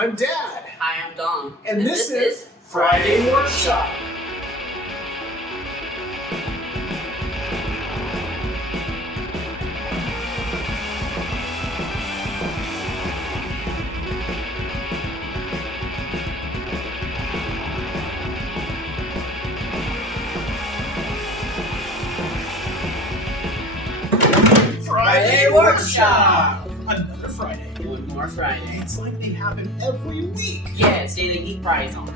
I'm Dad. Hi, I'm Dom. And this is Friday Workshop. Friday Workshop! Another Friday. One more Friday. It's like they happen every week. Yeah, it's day to eat fries on.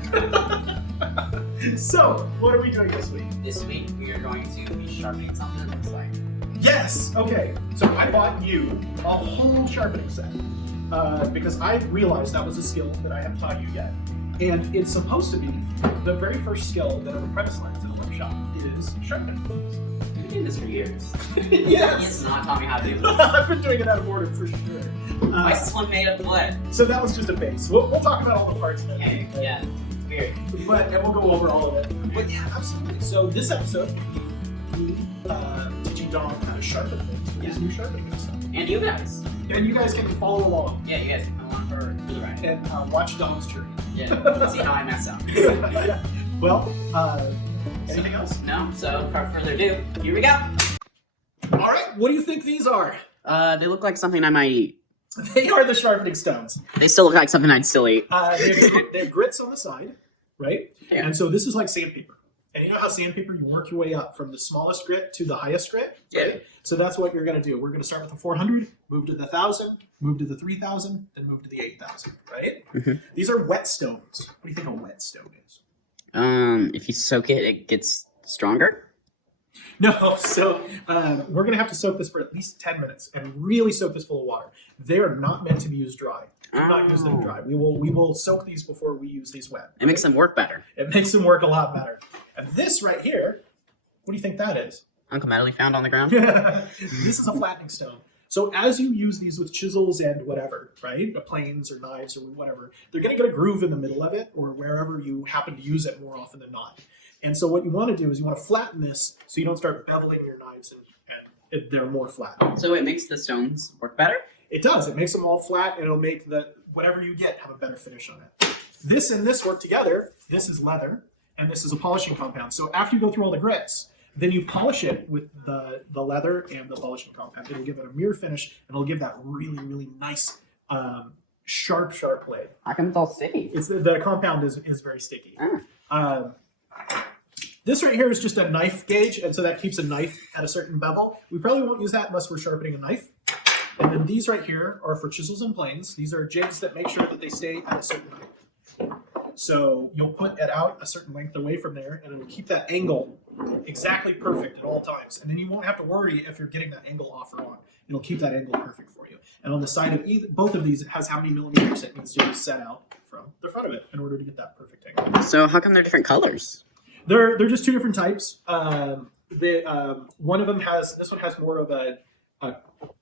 So, what are we doing this week? This week, we are going to be sharpening something that looks like. Yes! Okay, so I bought you a whole sharpening set because I realized that was a skill that I haven't taught you yet. And it's supposed to be the very first skill that an apprentice learns in a workshop is sharpening. I've been doing this for years. Yes! It's not taught me how to do this. I've been doing it out of order for sure. Why is this one made of wood? So that was just a base. We'll talk about all the parts and everything. Okay, yeah. Weird. And we'll go over all of it. But yeah, absolutely. So this episode, we teaching Dom how to sharpen things with his new sharpening stuff. And you guys. And you guys can follow along Yeah, you guys. I'm on for the ride. and watch Dom's journey. Yeah, see how I mess up. Yeah. Well, anything else? No, so without further ado, here we go. All right, what do you think these are? They look like something I might eat. They are the sharpening stones. They still look like something I'd still eat. They have grits on the side, right? Yeah. And so this is like sandpaper. And you know how sandpaper, you work your way up from the smallest grit to the highest grit? Right? Yeah. So that's what you're going to do. We're going to start with the 400, move to the 1,000, move to the 3,000, then move to the 8,000, right? Mm-hmm. These are wet stones. What do you think a wet stone is? If you soak it, it gets stronger. No, so we're going to have to soak this for at least 10 minutes and really soak this full of water. They are not meant to be used dry. Do not use them dry. We will soak these before we use these wet. It makes them work better. It makes them work a lot better. And this right here, what do you think that is? Uncommon found on the ground. This is a flattening stone. So as you use these with chisels and whatever, right, planes or knives or whatever, they're going to get a groove in the middle of it or wherever you happen to use it more often than not. And so what you want to do is you want to flatten this so you don't start beveling your knives and they're more flat. So it makes the stones work better? It does. It makes them all flat and it'll make whatever you get have a better finish on it. This and this work together. This is leather and this is a polishing compound. So after you go through all the grits, then you polish it with the leather and the polishing compound. It'll give it a mirror finish and it'll give that really, really nice sharp blade. How come it's all sticky? It's the compound is very sticky. This right here is just a knife gauge, and so that keeps a knife at a certain bevel. We probably won't use that unless we're sharpening a knife. And then these right here are for chisels and planes. These are jigs that make sure that they stay at a certain height. So you'll put it out a certain length away from there, and it'll keep that angle exactly perfect at all times. And then you won't have to worry if you're getting that angle off or on. It'll keep that angle perfect for you. And on the side of both of these, it has how many millimeters it needs to be set out from the front of it in order to get that perfect angle. So how come they're different colors? They're just two different types. One of them this one has more of a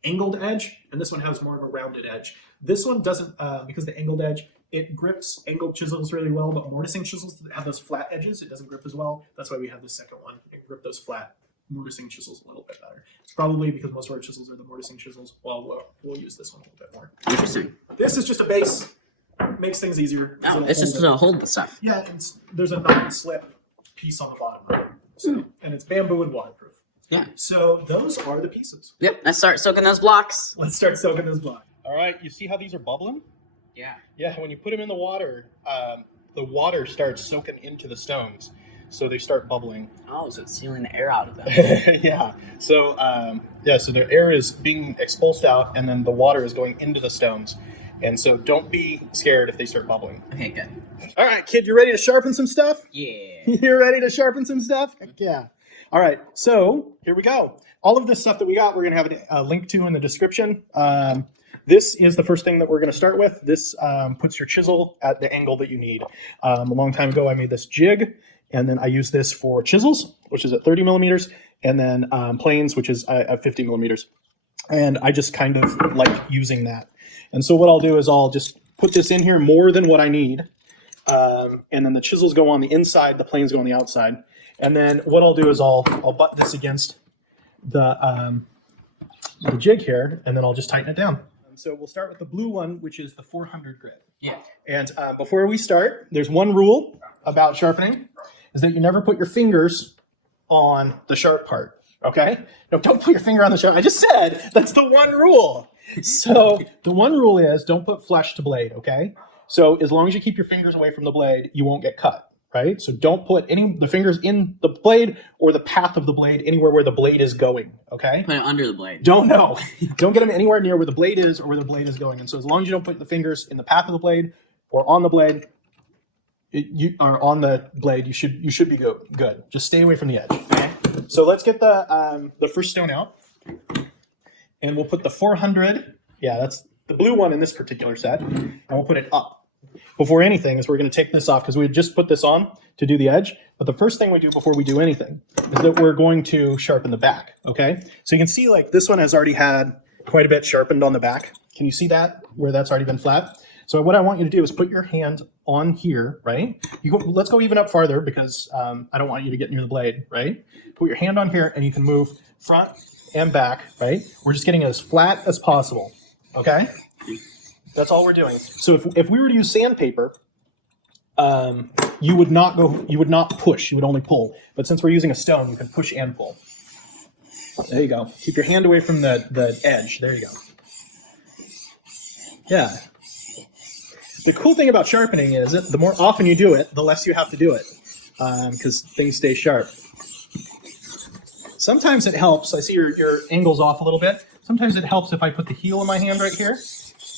angled edge, and this one has more of a rounded edge. This one doesn't, because the angled edge, it grips angled chisels really well, but mortising chisels that have those flat edges, it doesn't grip as well. That's why we have the second one. It can grip those flat mortising chisels a little bit better. It's probably because most of our chisels are the mortising chisels. Well, we'll use this one a little bit more. Interesting. This is just a base. Makes things easier. Oh, it's just to hold the stuff. Yeah, and there's a non-slip piece on the bottom of it. So, and it's bamboo and waterproof. Yeah. So those are the pieces. Yep, let's start soaking those blocks. Let's start soaking this block. All right, you see how these are bubbling? Yeah. Yeah, when you put them in the water starts soaking into the stones, so they start bubbling. Oh, so it's sealing the air out of them. Yeah. So so their air is being expulsed out, and then the water is going into the stones. And so don't be scared if they start bubbling. Okay, good. All right, kid, you ready to sharpen some stuff? Yeah. You ready to sharpen some stuff? Heck yeah. All right, so here we go. All of this stuff that we got, we're going to have a link to in the description. This is the first thing that we're going to start with. This puts your chisel at the angle that you need. A long time ago, I made this jig, and then I use this for chisels, which is at 30 millimeters, and then planes, which is at 50 millimeters. And I just kind of like using that. And so what I'll do is I'll just put this in here more than what I need. And then the chisels go on the inside, the planes go on the outside. And then what I'll do is I'll butt this against the jig here, and then I'll just tighten it down. So we'll start with the blue one, which is the 400 grit. Yeah. And before we start, there's one rule about sharpening, is that you never put your fingers on the sharp part, okay? No, don't put your finger on the sharp. I just said that's the one rule. So the one rule is don't put flesh to blade, okay? So as long as you keep your fingers away from the blade, you won't get cut, right? So don't put the fingers in the blade or the path of the blade anywhere where the blade is going, okay? Put it under the blade. Don't get them anywhere near where the blade is or where the blade is going. And so as long as you don't put the fingers in the path of the blade or on the blade, you should be good. Just stay away from the edge. Okay? So let's get the first stone out, and we'll put the 400. Yeah, that's the blue one in this particular set, and we'll put it up. Before anything, is we're going to take this off because we just put this on to do the edge. But the first thing we do before we do anything is that we're going to sharpen the back. Okay, so you can see like this one has already had quite a bit sharpened on the back. Can you see that where that's already been flat? So what I want you to do is put your hand on here, right? Let's go even up farther because I don't want you to get near the blade, right? Put your hand on here and you can move front and back, right? We're just getting it as flat as possible, okay? That's all we're doing. So if we were to use sandpaper, you would not push, you would only pull. But since we're using a stone, you can push and pull. There you go. Keep your hand away from the edge. There you go. Yeah. The cool thing about sharpening is that the more often you do it, the less you have to do it, because things stay sharp. Sometimes it helps. I see your angle's off a little bit. Sometimes it helps if I put the heel in my hand right here,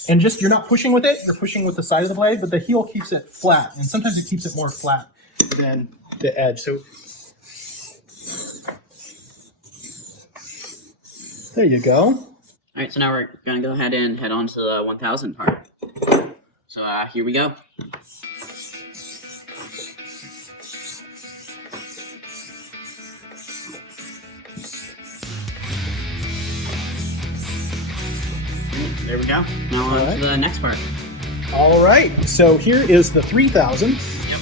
and just you're not pushing with it. You're pushing with the side of the blade, but the heel keeps it flat, and sometimes it keeps it more flat than the edge. So there you go. All right, so now we're gonna go ahead and head on to the 1000 part. So here we go. There we go. Now on to the next part. All right. So here is the 3000. Yep.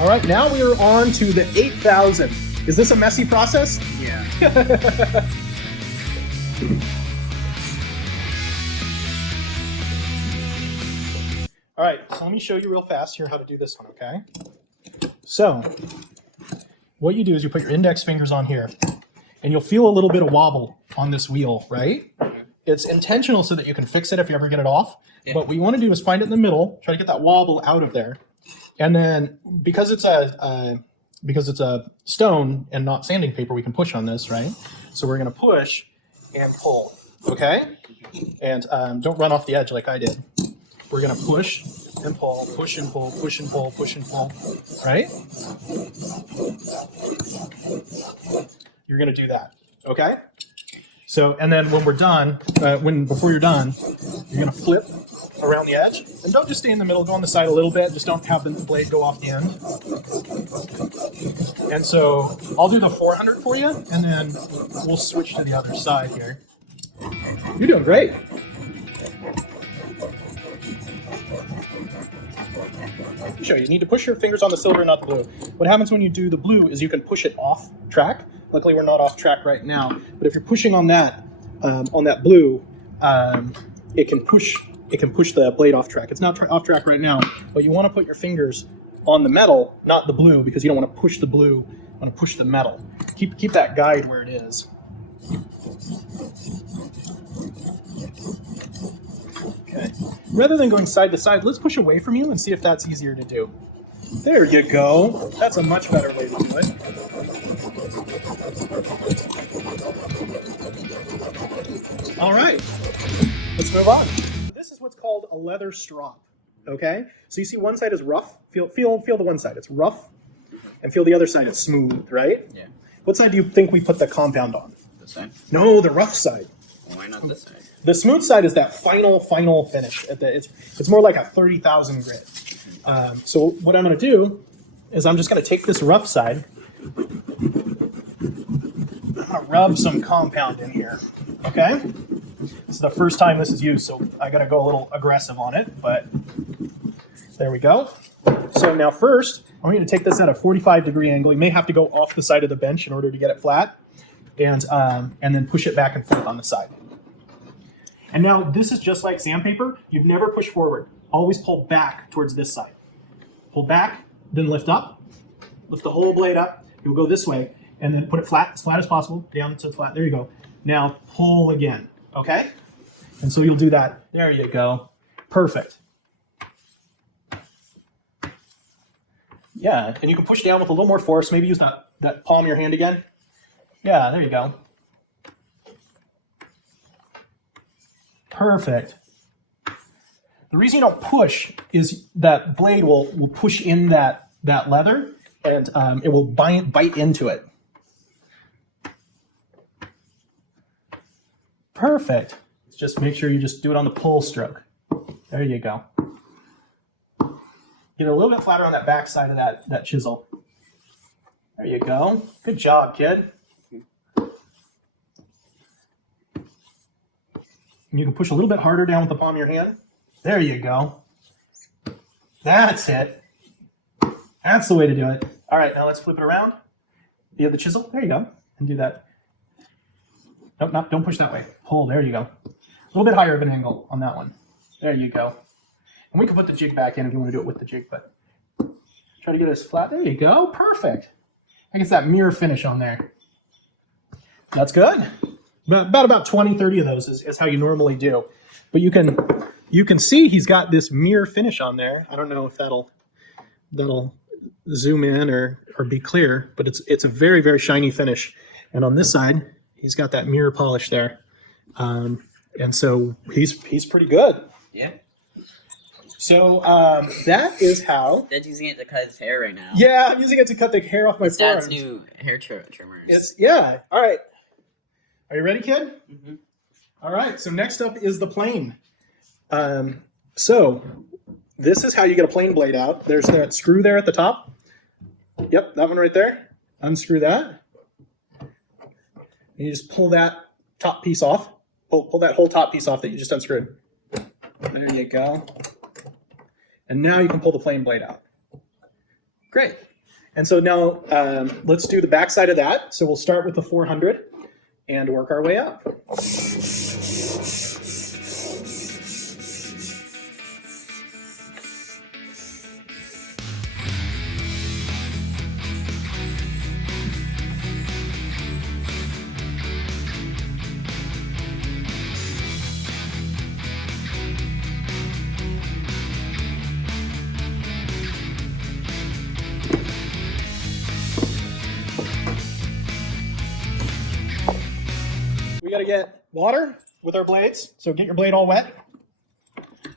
All right, now we are on to the 8,000. Is this a messy process? Yeah. All right, so let me show you real fast here how to do this one, okay? So what you do is you put your index fingers on here, and you'll feel a little bit of wobble on this wheel, right? It's intentional so that you can fix it if you ever get it off. Yeah. But what you want to do is find it in the middle, try to get that wobble out of there. And then because it's a stone and not sanding paper, we can push on this, right? So we're going to push and pull, okay? And don't run off the edge like I did. We're going to push and pull, push and pull, push and pull, push and pull, right? You're going to do that, okay? So, and then when we're done, before you're done, you're going to flip around the edge, and don't just stay in the middle, go on the side a little bit, just don't have the blade go off the end. And so I'll do the 400 for you, and then we'll switch to the other side here. You're doing great. Let me show you. You need to push your fingers on the silver, not the blue. What happens when you do the blue is you can push it off track. Luckily, we're not off track right now, but if you're pushing on that blue, it can push the blade off track. It's not off track right now, but you want to put your fingers on the metal, not the blue, because you don't want to push the blue. You want to push the metal. Keep that guide where it is. Okay. Rather than going side to side, let's push away from you and see if that's easier to do. There you go. That's a much better way to do it. All right, let's move on. This is what's called a leather strop, okay? So you see one side is rough. Feel the one side, it's rough, and feel the other side, it's smooth, right? Yeah. What side do you think we put the compound on? This side? No, the rough side. Why not this side? The smooth side is that final finish. It's more like a 30,000 grit. So what I'm going to do is I'm just going to take this rough side. I'm going to rub some compound in here, okay? This is the first time this is used, so I got to go a little aggressive on it, but there we go. So now first, I want you to take this at a 45-degree angle. You may have to go off the side of the bench in order to get it flat, and then push it back and forth on the side. And now this is just like sandpaper. You'd never push forward. Always pull back towards this side. Pull back, then lift up. Lift the whole blade up. You'll go this way, and then put it flat as possible, down to flat. There you go. Now pull again, okay? And so you'll do that. There you go. Perfect. Yeah, and you can push down with a little more force. Maybe use that palm of your hand again. Yeah, there you go. Perfect. The reason you don't push is that blade will push in that leather, and it will bite into it. Perfect. Just make sure you just do it on the pull stroke. There you go. Get it a little bit flatter on that back side of that chisel. There you go. Good job, kid. And you can push a little bit harder down with the palm of your hand. There you go. That's it. That's the way to do it. All right, now let's flip it around. You have the chisel. There you go. And do that. Nope, don't push that way. Pull. There you go. A little bit higher of an angle on that one. There you go. And we can put the jig back in if you want to do it with the jig, but try to get it as flat. There you go. Perfect. I guess that mirror finish on there. That's good. About 20, 30 of those is how you normally do. But you can see he's got this mirror finish on there. I don't know if that'll zoom in or be clear, but it's a very, very shiny finish. And on this side, he's got that mirror polish there. And so he's pretty good. Yeah. So that is how. Dad's using it to cut his hair right now. Yeah, I'm using it to cut the hair off my Dad's forearms. new hair trimmers. Yeah. All right. Are you ready, kid? Mm-hmm. All right. So next up is the plane. So this is how you get a plane blade out. There's that screw there at the top. Yep, that one right there. Unscrew that. And you just pull that top piece off. Pull that whole top piece off that you just unscrewed. There you go. And now you can pull the plane blade out. Great. And so now let's do the back side of that. So we'll start with the 400 and work our way up. We got to get water with our blades. So get your blade all wet.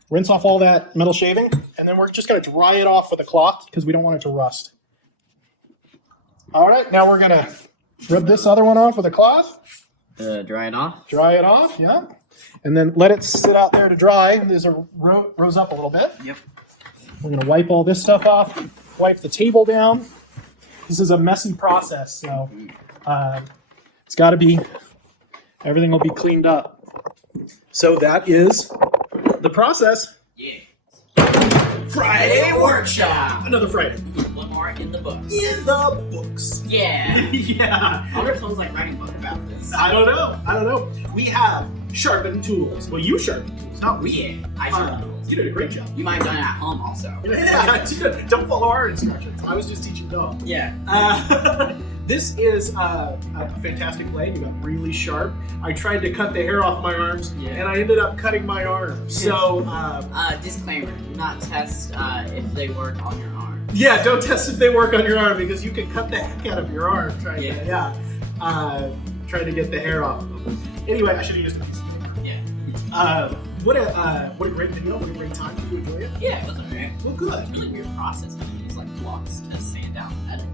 Rinse off all that metal shaving. And then we're just going to dry it off with a cloth because we don't want it to rust. All right, now we're going to rub this other one off with a cloth. Dry it off? Dry it off, yeah. And then let it sit out there to dry. These are rose up a little bit. Yep. We're going to wipe all this stuff off. Wipe the table down. This is a messy process, so it's got to be... Everything will be cleaned up. So that is the process. Yeah. Friday workshop. Another Friday. One more in the books. In the books. Yeah. Yeah. I wonder if someone's like writing a book about this. I don't know. We have sharpened tools. Well, you sharpened tools, not we. Yeah, I sharpened tools. You did a great job. You might have done it at home also. Yeah, dude, don't follow our instructions. I was just teaching Dom. Yeah. This is a fantastic blade. You got really sharp. I tried to cut the hair off my arms, and I ended up cutting my arm. So, disclaimer: do not test if they work on your arm. yeah, don't test if they work on your arm because you can cut the heck out of your arm trying to get the hair off. Anyway, I should have used a piece of paper. Yeah. What a great video. What a great time. Did you enjoy it? Yeah, it was alright. Well, good. It's a really weird process. I mean, it's like blocks to sand down metal.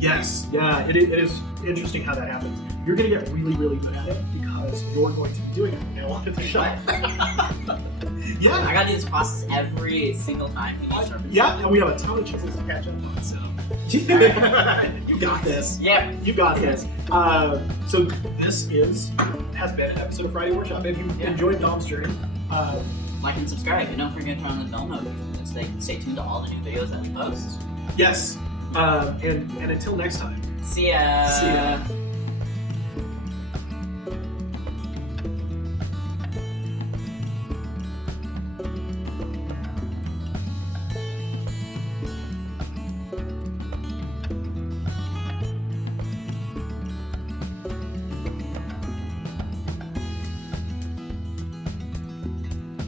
Yes, yeah, it is interesting how that happens. You're going to get really, really good at it because you're going to be doing it from now on at the shop. Yeah. I gotta do this process every single time we need sharpen. Yeah, and we have a ton of chisels to catch up on, so. You got this. Yeah. You got this. So this has been an episode of Friday Workshop. If you enjoyed Dom's journey, Like and subscribe, and don't forget to turn on the bell notification so they can stay tuned to all the new videos that we post. yes. And until next time. See ya. See ya.